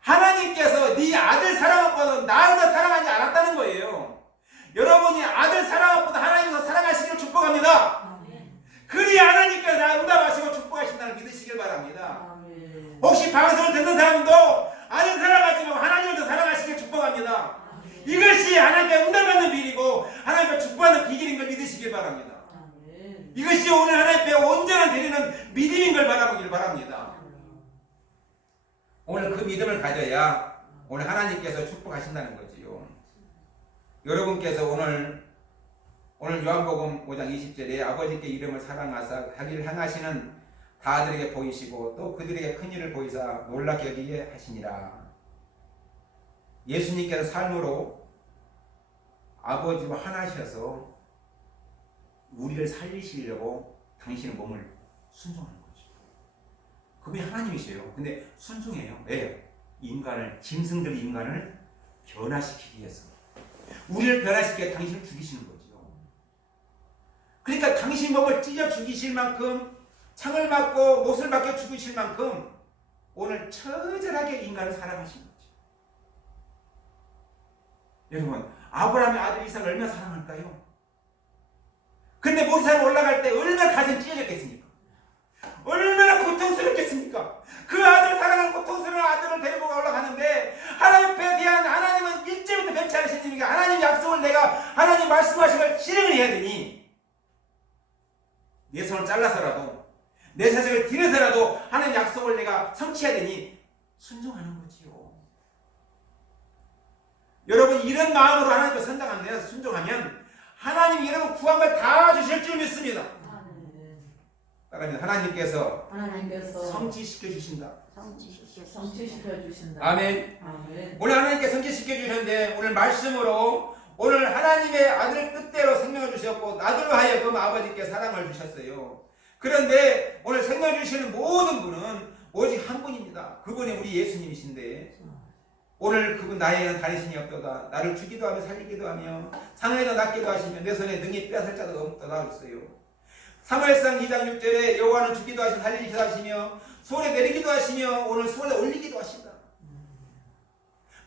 하나님께서 네 아들 사랑보다 나를 더 사랑하지 않았다는 거예요. 여러분이 아들 사랑보다 하나님을 더 사랑하시기를 축복합니다. 그리 하나님께서 나를 응답하시고 축복하신다는 믿으시길 바랍니다. 혹시 방송을 듣는 사람도 아들 사랑하지 말고 하나님을 더 사랑하시길 축복합니다. 이것이 하나님께 응답받는 비밀이고 하나님께 축복하는 비결인 걸 믿으시길 바랍니다. 이것이 오늘 하나님께 온전한 드리는 믿음인 걸 바라보길 바랍니다. 오늘 그 믿음을 가져야 오늘 하나님께서 축복하신다는 거지요. 여러분께서 오늘 요한복음 5장 20절에 아버지께 이름을 사랑하사 하기를 행하시는 다들에게 보이시고 또 그들에게 큰 일을 보이사 놀랍게 여기게 하시니라. 예수님께서 삶으로 아버지와 하나셔서 우리를 살리시려고 당신의 몸을 순종하는 거죠. 그분이 하나님이세요. 근데 순종해요. 왜? 짐승들 인간을 변화시키기 위해서. 우리를 변화시키게 당신을 죽이시는 거죠. 그러니까 당신 몸을 찢어 죽이실 만큼 창을 맞고 못을 박혀 죽이실 만큼 오늘 처절하게 인간을 사랑하신 거죠. 여러분, 아브라함의 아들 이삭을 얼마나 사랑할까요? 근데 모세산 올라갈 때 얼마나 가슴이 찢어졌겠습니까? 얼마나 고통스럽겠습니까? 그 아들 사랑하는 고통스러운 아들을 데리고 올라가는데 하나님에 대한 하나님은 일제부터 배치하신 분이니까 하나님 약속을 내가 하나님 말씀하신 걸 실행을 해야 되니 내 손을 잘라서라도 내 자식을 들여서라도 하나님 약속을 내가 성취해야 되니 순종하는 거지요. 여러분 이런 마음으로 하나님께 선당 내려서 순종하면 하나님이 여러분 구한 걸 다 주실 줄 믿습니다. 하나님께서 성취시켜 주신다. 성취시켜 주신다. 아멘. 오늘 하나님께 성취시켜 주셨는데 오늘 말씀으로 오늘 하나님의 아들 뜻대로 생명을 주셨고 아들로 하여금 아버지께 사랑을 주셨어요. 그런데 오늘 생명을 주시는 모든 분은 오직 한 분입니다. 그분이 우리 예수님이신데 오늘 그분 나에게는 다른 신이 없도다. 나를 주기도 하며 살리기도 하며 상하에도 낫기도 하시며 내 손에 능히 빼앗을 자도 없도다 했어요. 사무엘상 2장 6절에 여호와는 주기도 하시며 살리기도 하시며 손에 내리기도 하시며 오늘 손에 올리기도 하신다.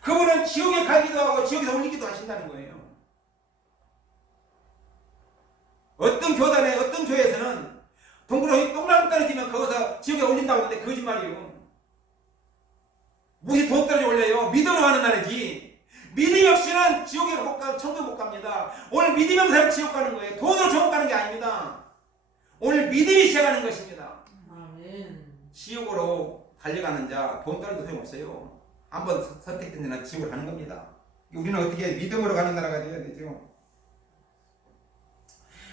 그분은 지옥에 가기도 하고 지옥에서 올리기도 하신다는 거예요. 어떤 교단에 어떤 교회에서는 동그라미 똥나무 떨어지면 거기서 지옥에 올린다고 하는데 거짓말이에요. 무엇이 돈 떨어져 올려요? 믿음으로 가는 날이지. 믿음이 없이는 지옥에 못 가, 천국에 못 갑니다. 오늘 믿음이 없는 사람이 지옥 가는 거예요. 돈으로 천국 가는 게 아닙니다. 오늘 믿음이 시작하는 것입니다. 아멘. 지옥으로 달려가는 자, 돈 떨어져도 소용없어요. 한번 선택된 자는 지옥으로 가는 겁니다. 우리는 어떻게 믿음으로 가는 나라가 되어야 되죠?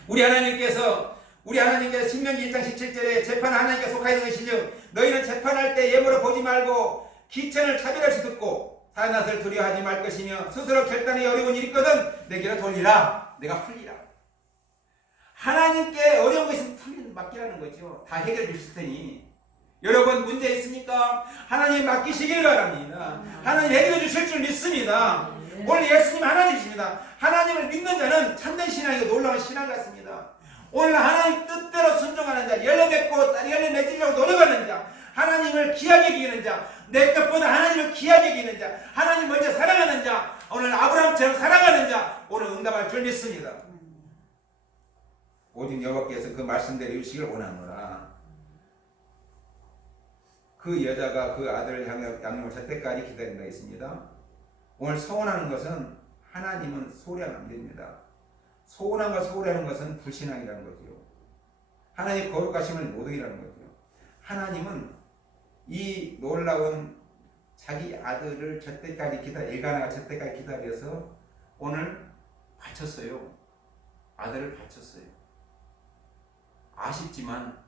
우리 하나님께서 신명기 1장 17절에 재판 하나님께 속하 있는 것이즉 너희는 재판할 때 예물을 보지 말고 기천을 차별없이 듣고 사낫을 두려워하지 말 것이며 스스로 결단이 어려운 일이 있거든 내게로 돌리라. 내가 풀리라. 하나님께 어려운 것은 맡기라는 거죠. 다 해결해 주실 테니. 여러분 문제 있습니까? 하나님 맡기시길 바랍니다. 하나님 해결해 주실 줄 믿습니다. 오늘 예수님 하나님이십니다. 하나님을 믿는 자는 참된 신앙이고 놀라운 신앙 같습니다. 오늘 하나님 뜻대로 순종하는 자, 열매 맺고 딸이 열매 맺으려고 노력하는 자, 하나님을 귀하게 여기는 자, 내 것보다 하나님을 귀하게 여기는 자, 하나님 먼저 사랑하는 자, 오늘 아브라함처럼 사랑하는 자, 오늘 응답할 줄 믿습니다. 오직 여호와께서 그 말씀대로 이루시기를 원하노라. 그 여자가 그 아들을 양육을 할 때까지 기다린다 했습니다. 오늘 서운하는 것은 하나님은 소리하면 안 됩니다. 소원함과 소홀하는 것은 불신앙이라는 거죠. 하나님 거룩하심을 모독이라는 거죠. 하나님은 이 놀라운 자기 아들을 엘가나가 저때까지 기다려서 오늘 바쳤어요. 아들을 바쳤어요. 아쉽지만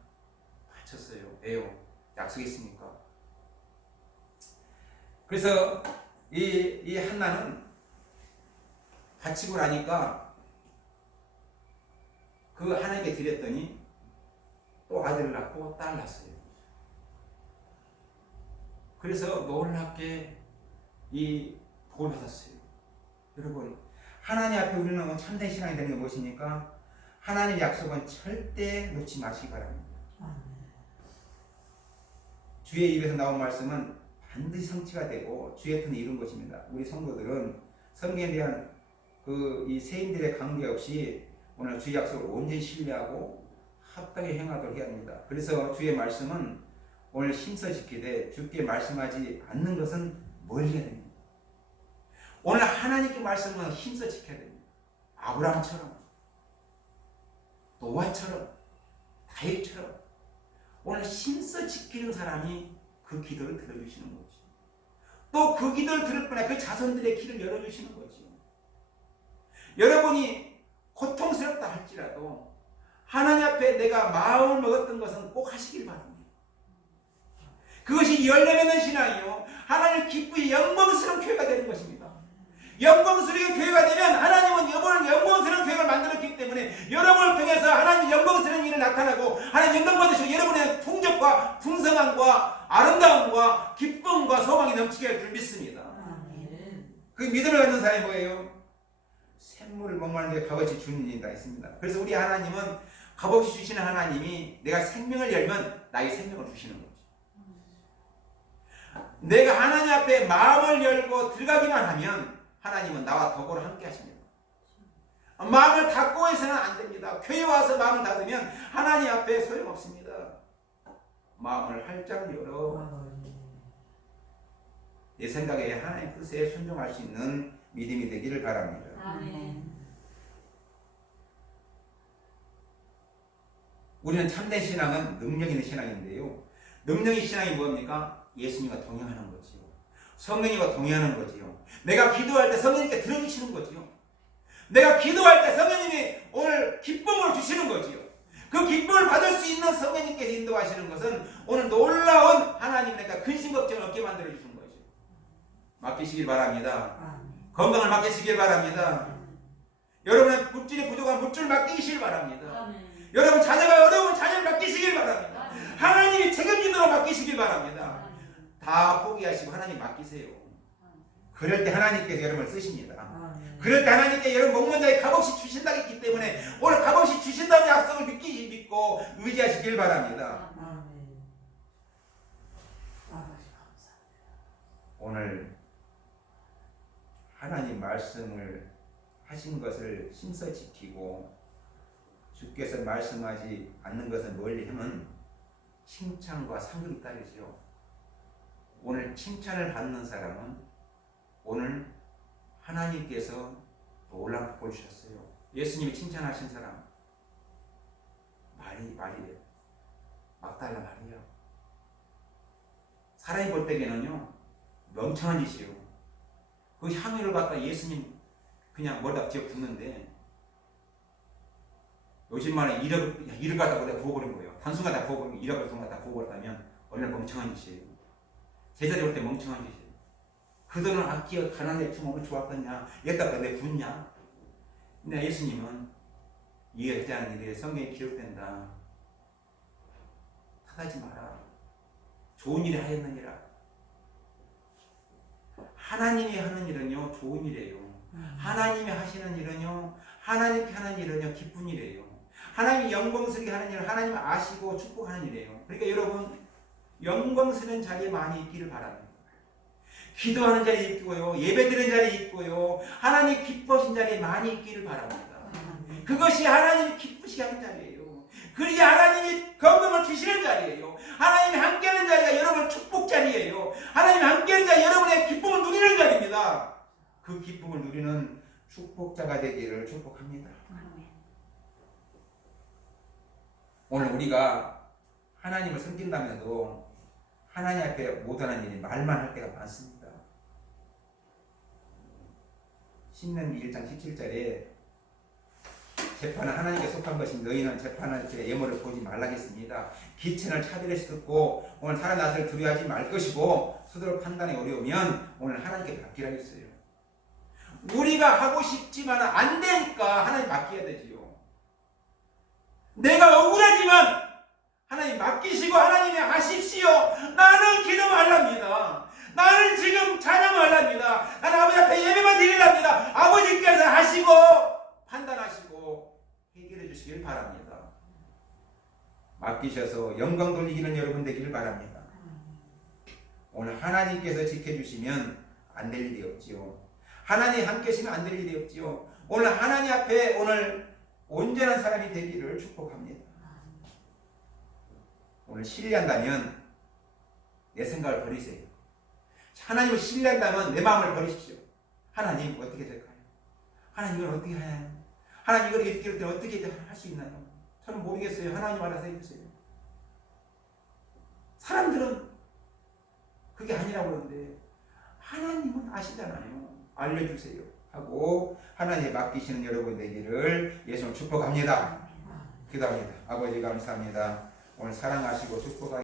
바쳤어요. 왜요? 약속했으니까. 그래서 이 한나는 바치고 나니까 그 하나님께 드렸더니 또 아들을 낳고 딸 낳았어요. 그래서 놀랍게 이 복을 받았어요. 여러분 하나님 앞에 우리는 참된 신앙이 되는 게 무엇입니까? 하나님의 약속은 절대 놓지 마시기 바랍니다. 주의 입에서 나온 말씀은 반드시 성취가 되고 주의 뜻을 이룬 것입니다. 우리 성도들은 성경에 대한 이 세인들의 관계없이 오늘 주의 약속을 온전히 신뢰하고 합당히 행하도록 해야 합니다. 그래서 주의 말씀은 오늘 힘써 지키되 주께 말씀하지 않는 것은 멀리 해야 됩니다. 오늘 하나님께 말씀은 힘써 지켜야 됩니다. 아브라함처럼 노아처럼 다윗처럼 오늘 힘써 지키는 사람이 그 기도를 들어주시는 거죠. 또 그 기도를 들을 뿐 아니라 그 자손들의 길을 열어주시는 거죠. 여러분이 고통스럽다 할지라도 하나님 앞에 내가 마음을 먹었던 것은 꼭 하시길 바랍니다. 그것이 열매 맺는 신앙이요 하나님 기쁘게 영광스러운 교회가 되는 것입니다. 영광스러운 교회가 되면 하나님은 여러분을 영광스러운 교회를 만들었기 때문에 여러분을 통해서 하나님 영광스러운 일을 나타나고 하나님 영광 받으시고 여러분의 풍족과 풍성함과 아름다움과 기쁨과 소망이 넘치게 할 줄 믿습니다. 그 믿음을 갖는 사람이 뭐예요? 샘물을 목마른데 값없이 주는 이다 있습니다. 그래서 우리 하나님은 값없이 주시는 하나님이 내가 생명을 열면 나에게 생명을 주시는 거죠. 내가 하나님 앞에 마음을 열고 들어가기만 하면 하나님은 나와 더불어 함께 하십니다. 마음을 닫고 해서는 안 됩니다. 교회 와서 마음을 닫으면 하나님 앞에 소용없습니다. 마음을 활짝 열어 내 생각에 하나님 뜻에 순종할 수 있는 믿음이 되기를 바랍니다. 아멘. 우리는 참된 신앙은 능력 있는 신앙인데요. 능력 있는 신앙이 뭡니까? 예수님과 동행하는 거지요. 성령님과 동행하는 거지요. 내가 기도할 때 성령님께 들어주시는 거지요. 내가 기도할 때 성령님이 오늘 기쁨을 주시는 거지요. 그 기쁨을 받을 수 있는 성령님께서 인도하시는 것은 오늘 놀라운 하나님의 근심 걱정을 없게 만들어주시는 거죠. 맡기시길 바랍니다. 건강을 맡기시길 바랍니다. 여러분의 물질이 부족한 물질 맡기시길 바랍니다. 아멘. 여러분 자녀가 어려우면 자녀를 맡기시길 바랍니다. 아멘. 하나님이 책임지도록 맡기시길 바랍니다. 아멘. 다 포기하시고 하나님 맡기세요. 그럴 때 하나님께서 여러분을 쓰십니다. 아멘. 그럴 때 하나님께 여러분 먹는 자에 값없이 주신다고 했기 때문에 오늘 값없이 주신다는 약속을 믿고 의지하시길 바랍니다. 아멘. 아버지 감사합니다. 오늘 하나님 말씀을 하신 것을 힘써 지키고 주께서 말씀하지 않는 것을 멀리 하면 칭찬과 상급이 따르죠. 오늘 칭찬을 받는 사람은 오늘 하나님께서 놀랍게 보여주셨어요. 예수님이 칭찬하신 사람 말이에요. 막달라 말이에요. 사람이 볼 때에는요 멍청한 짓이에요. 그 향유를 갖다 예수님 그냥 머리다 지어 붓는데 요즘 말에 1억 갖다 거기다 부어버린 거예요. 단순 갖다 부어버리면 1억을 돈 갖다 부어버렸다면 얼마나 멍청한 짓이에요. 제자리 올 때 멍청한 짓이에요. 그 돈을 아끼어 가난하게 주면 좋았겠냐? 여기다 내 붓냐? 근데 예수님은 이해 되지 않은 일에 성경에 기록된다. 탓하지 마라. 좋은 일을 하였느니라. 하나님이 하는 일은요 좋은 일이에요. 하나님이 하시는 일은요 하나님께 하는 일은요 기쁜 일이에요. 하나님이 영광스럽게 하는 일은 하나님 아시고 축복하는 일이에요. 그러니까 여러분 영광스러운 자리에 많이 있기를 바랍니다. 기도하는 자리에 있고요 예배드리는 자리에 있고요 하나님 기뻐하신 자리에 많이 있기를 바랍니다. 그것이 하나님이 기쁘시게 하는 자리예요. 그게 하나님이 건강을 주시는 자리예요. 하나님이 함께하는 자리가 여러분의 축복 자리예요. 하나님이 함께하는 자리 여러분의 기쁨을 누리는 자리입니다. 그 기쁨을 누리는 축복자가 되기를 축복합니다. 오늘 우리가 하나님을 섬긴다면서도 하나님 앞에 못하는 일이 말만 할 때가 많습니다. 신명기 1장 17절에 재판은 하나님께 속한 것인 너희는 재판할 때 예물을 보지 말라겠습니다. 기천을 차별해서 듣고 오늘 사람 낯을 두려워하지 말 것이고 스스로 판단에 어려우면 오늘 하나님께 맡기라 했어요. 우리가 하고 싶지만 안 되니까 하나님 맡겨야 되지요. 내가 억울하지만 하나님 맡기시고 하나님이 하십시오. 나는 기도하랍니다. 나는 지금 찬양하랍니다. 나는 아버지 앞에 예배만 드리랍니다. 아버지께서 하시고 판단하시고 해결해 주시길 바랍니다. 맡기셔서 영광 돌리기는 여러분 되기를 바랍니다. 오늘 하나님께서 지켜주시면 안 될 일이 없지요. 하나님 함께 하시면 안 될 일이 없지요. 오늘 하나님 앞에 오늘 온전한 사람이 되기를 축복합니다. 오늘 신뢰한다면 내 생각을 버리세요. 하나님을 신뢰한다면 내 마음을 버리십시오. 하나님 어떻게 될까요? 하나님 이걸 어떻게 해야 해요? 하나님 이걸 이렇게 어떻게 할 수 있나요? 저는 모르겠어요. 하나님 알아서 해주세요. 사람들은 그게 아니라고 그러는데 하나님은 아시잖아요. 알려주세요 하고 하나님에 맡기시는 여러분 되기를 예수님 축복합니다. 기도합니다. 아버지 감사합니다. 오늘 사랑하시고 축복하시고